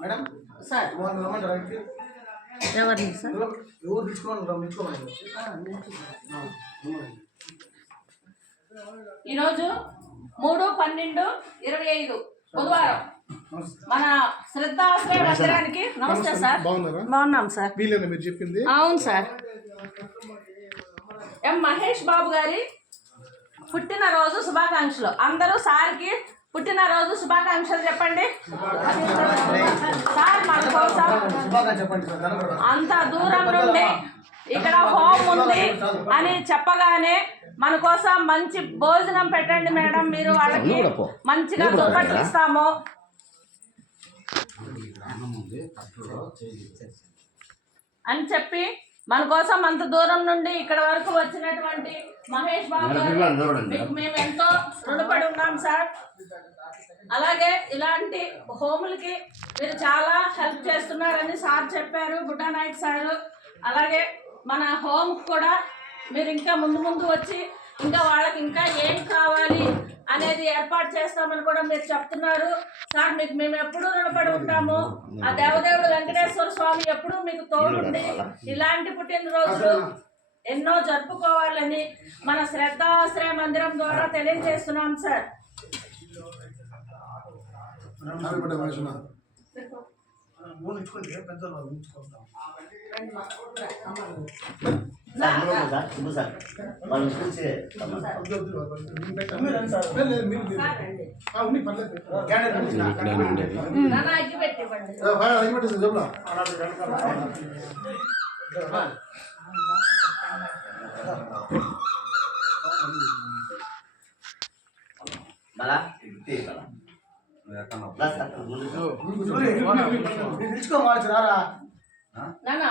Madam sir ఎవరిని sir ఎవరు తీసుకోవాలి ఈరోజు 3/12/25 బుధవారం మన శ్రద్ధాశ్రయ మందిరానికి నమస్తే సార్. బాగున్నాం సార్. మీరు చెప్పింది అవును సార్. ఎం మహేష్ బాబు గారి పుట్టినరోజు శుభాకాంక్షలు. అందరూ సార్కి పుట్టినరోజు శుభాకాంక్షలు చెప్పండి సార్. మన కోసం అంత దూరం నుండి ఇక్కడ హోమ్ ఉంది అని చెప్పగానే మన కోసం మంచి భోజనం పెట్టండి మేడం, మీరు వాళ్ళకి మంచిగా దుప్పట్లు ఇస్తాము అని చెప్పి మన కోసం అంత దూరం నుండి ఇక్కడ వరకు వచ్చినటువంటి మహేష్ బాబు మీకు మేము ఎంతో రుణపడి ఉన్నాం సార్. అలాగే ఇలాంటి హోములకి మీరు చాలా హెల్ప్ చేస్తున్నారని సార్ చెప్పారు, బుడ్డా నాయక్ సారు. అలాగే మన హోమ్ కూడా మీరు ఇంకా ముందు వచ్చి ఇంకా వాళ్ళకి ఇంకా ఏం కావాలి అనేది ఏర్పాటు చేస్తామని కూడా మీరు చెప్తున్నారు సార్. మీకు మేము ఎప్పుడూ రుణపడి ఉంటాము. ఆ దేవదేవుడు వెంకటేశ్వర స్వామి ఎప్పుడూ మీకు తోడుండి ఇలాంటి పుట్టినరోజులు ఎన్నో జరుపుకోవాలని మన శ్రద్ధాశ్రయ మందిరం ద్వారా తెలియజేస్తున్నాం సార్.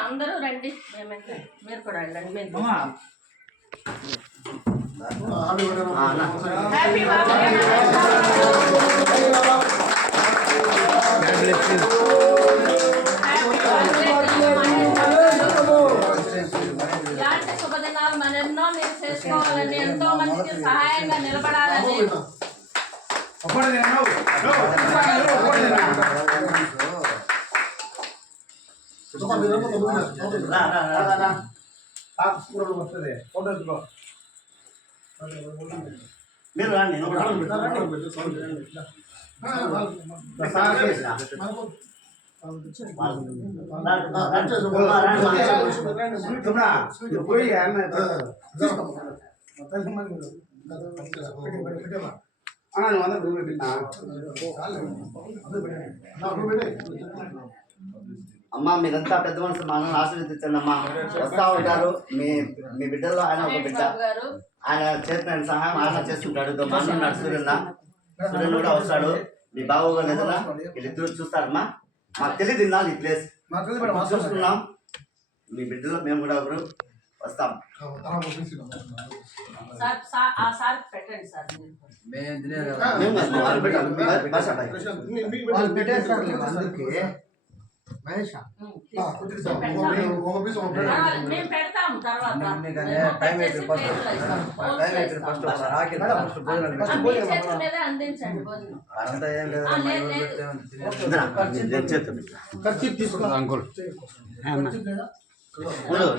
అందరూ రండి, మీరు కూడా వెళ్ళండి. ఇలాంటి శుభదినాలు మరెన్నో మీరు చేసుకోవాలని, ఎంతో మందికి సహాయంగా నిలబడాలని మీరు రండి. అమ్మా మీరంతా పెద్ద మనసు మనం ఆశీర్వదించండి అమ్మా. వస్తా ఉంటారు మీ బిడ్డల్లో ఆయన ఒక బిడ్డ, ఆయన చేసిన సహాయం ఆయన చేస్తుంటాడు. ఉన్నాడు సూర్యున్న కూడా వస్తాడు. మీ బాబు ఏదైనా వీళ్ళిద్దరు చూస్తారమ్మా. మాకు తెలియదు ఇన్నాళ్ళు ఈ ప్లేస్ చూస్తున్నాం. మీ బిడ్డలో మేము కూడా ఒకరు వస్తాం.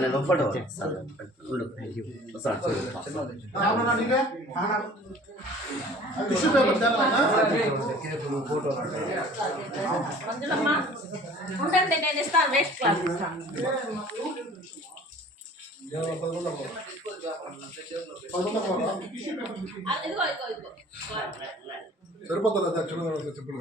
నేను ఒప్పటి ఉండండి, నేను ఇస్తాను. వేస్ట్ క్లాస్ సరిపోతుంది.